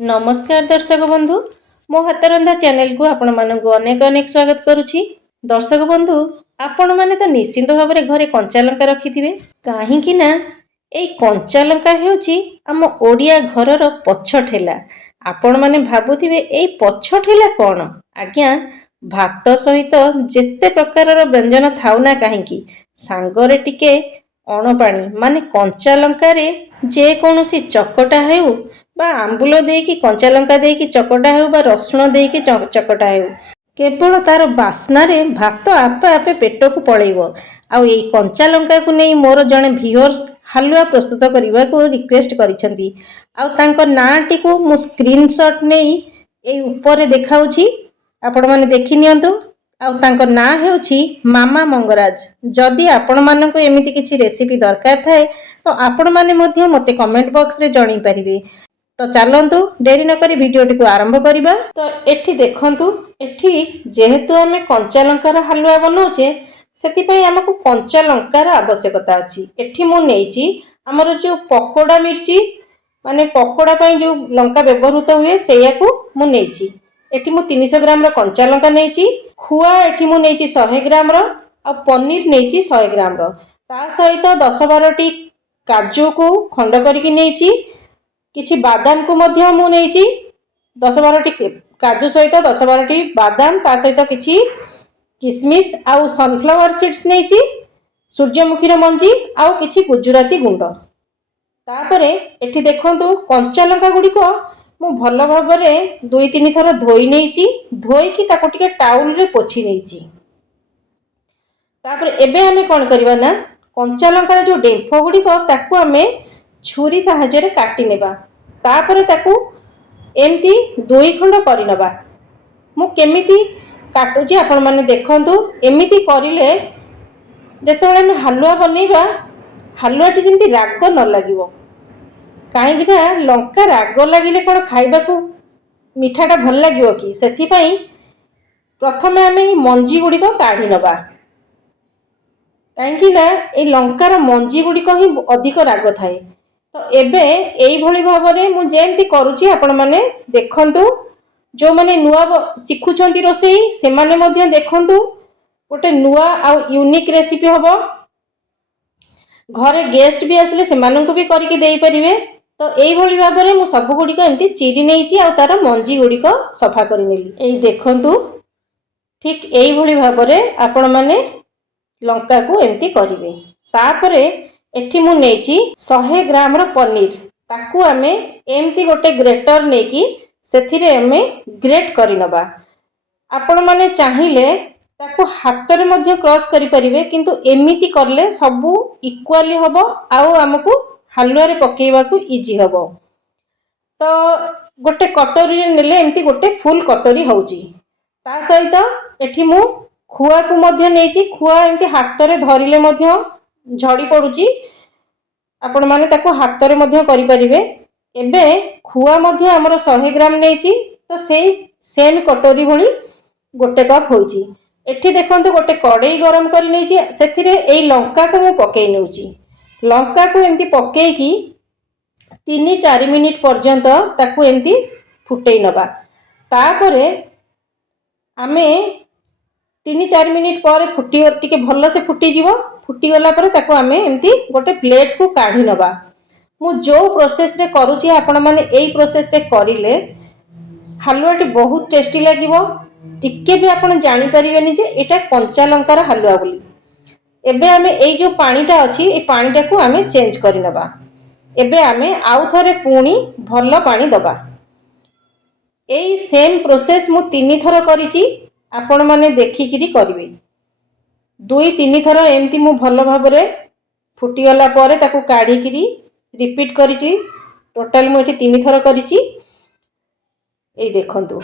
नमस्कार दर्शक बंधु मो हातरंधा चैनल को आपण मानक अनेक अनेक स्वागत करुछि। दर्शक बंधु आपण माने तो निश्चिंत भाव में घरे कंचा लंका रखिथिबे काहेकि ना एई कंचा लंका हेउछि आम ओडिया घरर पछ ठेला। आपण माने भाबुथिबे एई पछ ठेला कोन? आज्ञा भात सहित जेते प्रकारर व्यंजन थाउ ना काहेकि सांगरे टिके अणपाणी माने कंचा लंका रे जे कोनोसी चकटा हेउ बा आंबुल देकी कंचा लंका देकी चकटा हेउ बा रसुण देकी चकटा हेउ केवल तार बास्ना रे भात आपे आपे पेट को पळेइबो। आ एई कंचा लंका को नै मोर जणे व्यूअर्स हलुआ प्रस्तुत करबा को रिक्वेस्ट करिसेंती। आ तांको नाटी को मु स्क्रीनशॉट नै एई ऊपर देखाउछि आपण माने देखि नियंतु। आ तांको ना हेउछि मामा मंगराज। जदि आपण मानको एमिति किछि रेसिपी दरकार थाए तो आपण माने मध्य मते कमेंट बॉक्स रे जणाई परिबे। तो चलतु डेरी न करी वीडियोटी को आरंभ करिबा। तो एठी देखंतु एठी जेहेतु आमे कंचा लंकार हलुआ बनाउचे सेति आमको कंचा लंकार आवश्यकता अछि। एठी मु नेइची हमर जो पकोड़ा मिर्ची माने पकोड़ा पई जो लंका व्यवहृत हुए सेया को मु नेइची। एठी मु 300 ग्राम रो कंचा लंका नेइची। खुआ एठी मु नेइची 100 ग्राम रो आ पनीर नेइची 100 ग्राम रो। ता सहित 10-12 टी काजू को खंड करके नेइची। किछि बादाम को मध्य मु नेइची 10-12 टी काजू सहित 10-12 टी बादाम ता सहित किछि किशमिश आउ सनफ्लावर सीड्स नेइची सूर्यमुखी रो मंजी आउ किछि गुजराती गुंड। तापरे एठी देखंतु कंचा लंका गुडी को मु भल भाबरे 2-3 थर धोई नेइची। धोई की ताको टिके टाउल रे पोछि नेइची। तापरे एबे हमें कोन करबा ना कंचा लंका रे जो डेंफो गुडी को ताको हमें छुरी सहायता रे काटी नेबा। तापरे ताकू एमती 2 खंड करि नबा। मु केमिति काटुची आपण माने देखंतु। एमिति करिले जेतोळे हम हलुआ बनेबा हलुआटी जेमती राग न लागिवो। काहेकि ना लंका राग लागिले कोन खाइबा को मिठाटा भल लागिवो कि सेथि पई प्रथमे हमें मंजी गुडी को काढी नबा। काहेकि ना ए लंकार मंजी गुडी को ही अधिक राग थाए। तो एबे एई भली भाबरे मु जेमती करूची आपण माने देखंतु। जो माने नुआ सिखुछंती रोसेई से माने मध्य देखंतु गोटे नुआ आ यूनिक रेसिपी हबो। घरे गेस्ट भी आसले से माननकु भी करके देई परिबे। तो एई भली भाबरे मु सब गुडी को एमती चिरी नेइची आ तार मंजी गुडी को सफा करि नेली। एई देखंतु ठीक एई भली भाबरे आपण माने लंका को एमती करिवे। तापरे एठी मु नेइची 100 ग्राम रो पनीर ताकू आमे एमती गोटे ग्रेटर नेकी सेथिरे आमे ग्रेट करि नबा। आपण माने चाहिए ताकू हाथ रे मध्य क्रॉस करि परिबे किंतु एमिति करले सबु इक्वली हबो आउ हमकु हलुआ रे पकेइबा को इजी हबो। तो गोटे कटोरी रे नेले एमती गोटे फुल कटोरी होउची। ता सहित एठी मु खुआ को मध्य नेइची। खुआ एमती हाथ रे धरिले मध्य झड़ी पड़ुची। आपण माने ताको हाथ रे मध्य करि परिबे। एबे खुआ मध्य हमर 100 ग्राम नेइची। तो सेई सेम कटोरी भली गोटे कप होइची। एठी देखंतु गोटे कड़ाई गरम करि नेइची। सेथिरे एई लंका को मु पकेइ नेउची। लंका को एमती पकेइ की 3-4 मिनिट पर्यंत ताको एमती फुटेइ नबा। तापरे आमे 3-4 मिनिट पर फुटी टिके भल से फुटी जीवो। फुटी गला पर ताको आमे एमती गोटे प्लेट को काढी नबा। मु जो प्रोसेस रे करूची आपण माने एई प्रोसेस रे करिले हलुआटी बहुत टेस्टी लागिवो। टिके भी आपण जानि परिबेनी जे एटा कंचा लंकार हलुआ बोली। एबे आमे एई जो पानीटा अछि ए पानीटा को आमे चेंज करि नबा। एबे आमे आउ थरे पुणी भल पानी दबा। एई सेम प्रोसेस मु 3 थर करिची। आपण माने देखिकिरी करिवे। 2-3 थर एमती मु भल भाबरे फुटी गला परे ताको काढी किरी रिपीट करिची। टोटल मु एठी 3 थर करिची। एई देखंतु।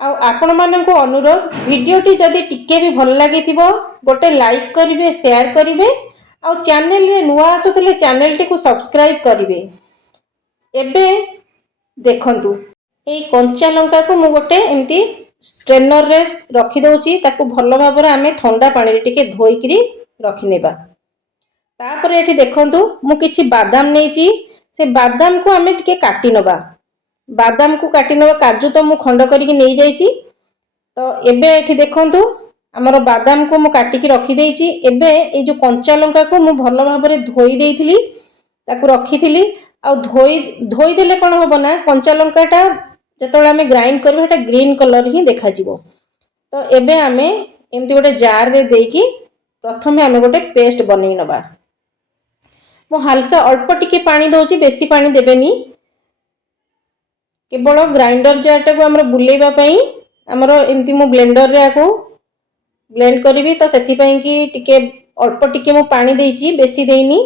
आ आपण माननको अनुरोध वीडियोटी जदि टिके भी भल लागिथिबो गोटे लाइक करिवे शेयर करिवे आ चैनल रे नुआ आसुतले चैनल टी को सब्सक्राइब करिवे। एबे देखंतु एई कंचा लंका को मु गोटे एमती स्ट्रेनर रे रखी दउची। ताको भल भाबरे आमे ठंडा पानी रे टिके धोई किरी रखि नेबा। तापरे एठी देखंतु मु किछि बादाम नेइची। से बादाम को आमे टिके काटी नबा। बादाम को काटी नवा काजू तो मु खंड करके नहीं जाइए। तो एबे एठी देखंतु हमर बादाम को मु काटिकी रखी देइछि। एबे ए जो कंचा लंका को मु भल भाबरे धोई देइथिली ताकू रखीथिली। आ धोई देले कोन होबो ना कंचा लंकाटा जेतोळे आमे ग्राइंड करबो एटा ग्रीन कलर ही देखा जिवो। तो एबे आमे एमती गोटे जार रे देकी प्रथमे आमे गोटे पेस्ट बनै नबा। मु हल्का अल्प टिके पानी दउछि, बेसी पानी देबेनी। केवल ग्राइंडर जार को हमर बुलेइबा पई हमर एमती मु ब्लेंडर रे आको ब्लेंड करिवि। तो सेति पई कि टिके अल्प टिके मु पानी देइछि, बेसी देइनी।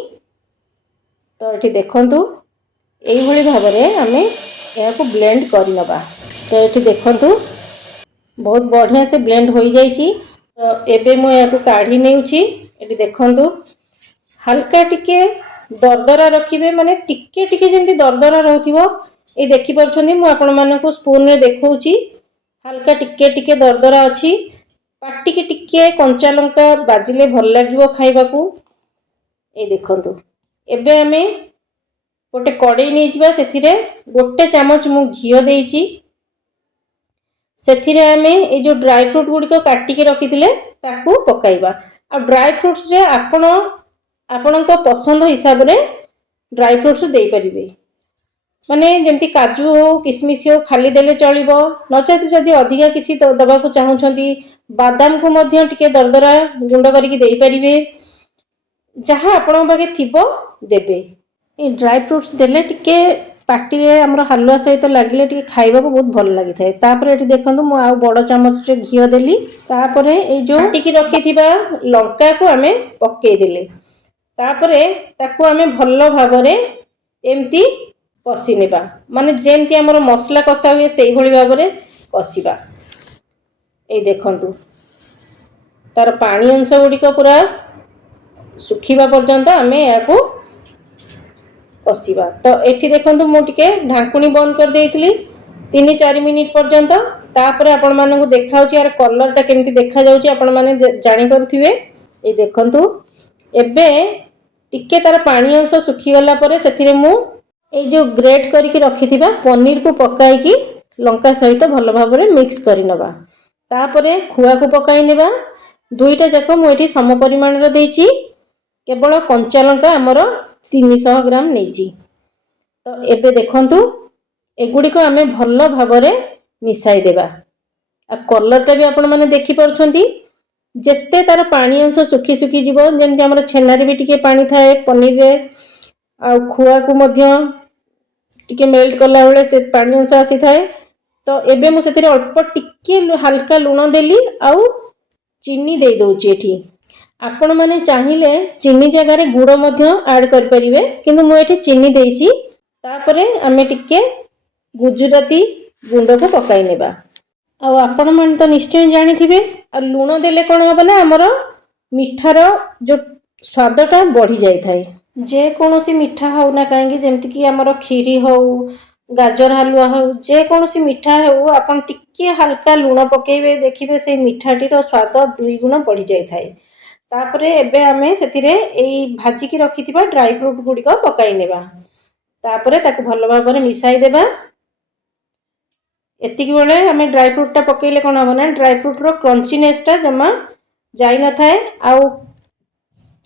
तो एठी देखंतु एई भली भाबरे हमें या को ब्लेंड करि नबा। तो एठी देखंतु बहुत बढ़िया से ब्लेंड हो जाइछि। तो एबे मु या को काढी नेउछि। एठी देखंतु हल्का टिके दरदरा रखिबे, माने टिके टिके जेमति दरदरा रहथिवो। ए देखि परछनी मु आपण मानको स्पून रे देखौछि हल्का टिके टिके दरदरा अछि। पाटी के टिके कंचा लंका बाजिले भल लागिवो खाइबाकू। ए देखंतु एबे हमें गोटे कड़ाई नै जिबा, सेथिरे गोटे चामच मु घियो देइछि। सेथिरे हमें ए जो ड्राई फ्रूट गुडी को काटी के रखिथिले ताकू पकाइबा। आ ड्राई फ्रूट्स रे आपणको पसंद हिसाब रे ड्राई फ्रूट्स देई परिबे। माने जेमती काजू हो किसमिस हो खाली देले चलिबो, नचेत जदि अधिका किछि दबा को चाहुछंती बादाम को मध्य टिके दरदरा गुंड करिकि देई परिबे। जहाँ आपणो बागे थिबो देबे। ए ड्राई फ्रूट्स देले टिके पार्टी रे हमर हलवा सहित लागिले टिके खाइबा को बहुत भल लागि थाए। तापर एठी देखंतु मु आ बड़ चामच रे घियो देली। तापर ए जो टिके रखिथिबा लंका को हमें पक्के देले। तापरे ताकू हमें भल भाबरे एमती कसी नेबा, माने जेमती हमर मसला कसा हुए सेही भली भाबरे कसीबा। ए देखंतु तार पानी अंश गुडी को पूरा सुखिबा पर्यंत हमें या को कसीबा। तो एठी देखंतु मु टिके ढांकुनी बंद कर देइथिली 3-4 मिनिट पर्यंत। तापर आपण मानकु देखाउची यार कलरटा केमती देखा जाउची आपण माने जानि परथिबे। ए देखंतु एबे टिके तार पानी अंश सुखी गला परे सेथिरे मु ए जो ग्रेट करिकि रखिथिबा पनीर को पकाई कि लंका सहित भल भाबरे मिक्स करि नबा। तापरे खुआ को पकाई नेबा। दुईटा जाक मु एठी सम परिमाण रे देइची। केवल कंचा लंका हमर 300 ग्राम नेइची। तो एबे देखंतु एगुडी को हमें भल भाबरे मिसाई देबा। आ कलरटा भी आपण माने देखि परछंती जेते तार पानी अंश सुखी सुखी जीवो, जेमति हमर छेनारे भी टिके पानी थाए पनीर रे, आ खुआ को मध्य टिके मेल्ट करला बेले से पानी अंश आसी थाए। तो एबे मु सेतिरे अल्प टिके हल्का लूण देली आउ चीनी दे दउची। एठी आपण माने चाहिले चीनी जगह रे गुड़ मध्य ऐड कर परिबे, किंतु मु एठी चीनी देइची। तापरे हमें टिके गुजराती गुंड को पकाई नेबा। आ आपण माने तो निश्चय जानि थिबे आ लूण देले कोन होबा ना हमर मिठार जो स्वादटा बढ़ी जाय थाए। जे कोनोसी मिठा हो ना काहेकि जेमति कि हमर खीरी हो, गाजर हलवा हो, जे कोनोसी मिठा हो आपण टिके हल्का लूण पकेबे, देखिबे से मिठाटीर स्वाद 2 गुण बढ़ी जाय थाए। तापरे एबे हमें सेतिरे एई भाजी की रखिथिबा ड्राई फ्रूट गुडी को पकाई नेबा। तापरे ताकू भल भाबरे मिसाई देबा। एतिकी बेले हमें ड्राई फ्रूट टा पकेइले कोन होबो ना ड्राई फ्रूट रो क्रंचीनेस टा जमा जाई न थाए। आउ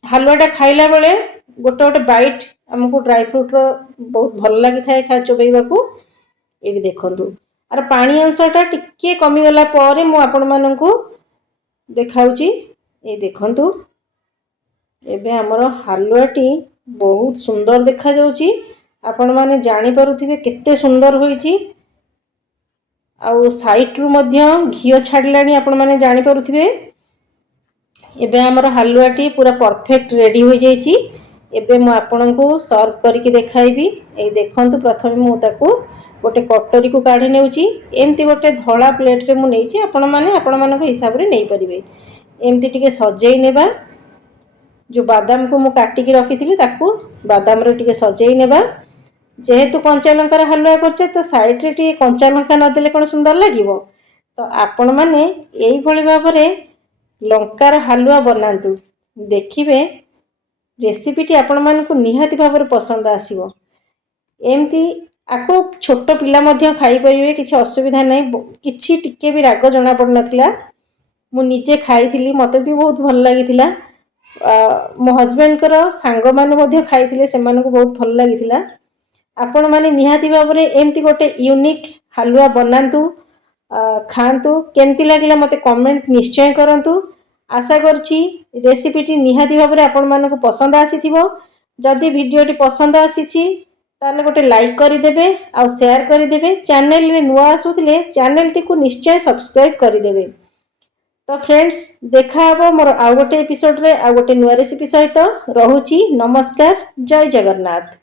हलवाटा खाइला बेले गोटे गोटे बाइट हमको ड्राई फ्रूट रो बहुत भल लागि थाए खा चोबेइबाकू। ए देखंतु आर पानी अंशटा टिके कमी गला परे मु आपण माननकू देखाउची। ए देखंतु एबे हमर हलवाटी बहुत सुंदर देखा जाउची। आपण माने जानि पारुथिबे केते सुंदर होईची। आउ साइड रु मध्य घियो छाडलानी आपण माने जानि पारुथिबे। एबे हमर हलवाटी पूरा परफेक्ट रेडी हो जाइची। एबे मु आपनकू सर्व करके देखाइबी। ए देखंतु प्रथमे मु ताकू गोटे कटोरी को काढी नेउची। एमती गोटे धळा प्लेट रे मु नेइची, आपण माने आपण मानक हिसाब रे नै परिबे। एमती टिके सजेई नेबा। जो बादाम को मु काटी के रखिथिली ताकू बादाम रे टिके सजेई नेबा। जेहेतु कंचा लंकार हलवा करछे तो साइड रे टिके कंचा लंका न देले कोन सुंदर लागिवो। तो आपण माने एई भली भाबरे लंकार हलवा बनांतु, देखिबे रेसिपी टी आपण मानकू निहाती भाबरे पसंद आसीबो। एमती आकु छोट पिला मध्य खाई परिबे, किछि असुविधा नै, किछि टिके भी राग जणा पड़ नथिला। मु निजे खाइथिली, मते भी बहुत भल लागिथिला। मो हस्बैंड कर सांग माने मध्य खाइथिले, सेमानकु बहुत भल लागिथिला। आपण माने निहाती भाबरे एमती गोटे यूनिक हलुआ बनांतु, खांतु। केमती लागिला मते कमेंट निश्चय करंतु। आशा करछि रेसिपीटी निहाती भाबरे आपण मानकु पसंद आसीथिबो। जदि वीडियोटी पसंद आसीछि ताले गोटे लाइक करिदेबे आ शेयर करिदेबे। चैनल रे नुआ आसुथिले चैनल टी को निश्चय सब्सक्राइब करिदेबे। तो फ्रेंड्स देखा हबो मोर आ गोटे एपिसोड रे आ गोटे नुआ रेसिपी सहित। रहुछि नमस्कार, जय जगन्नाथ।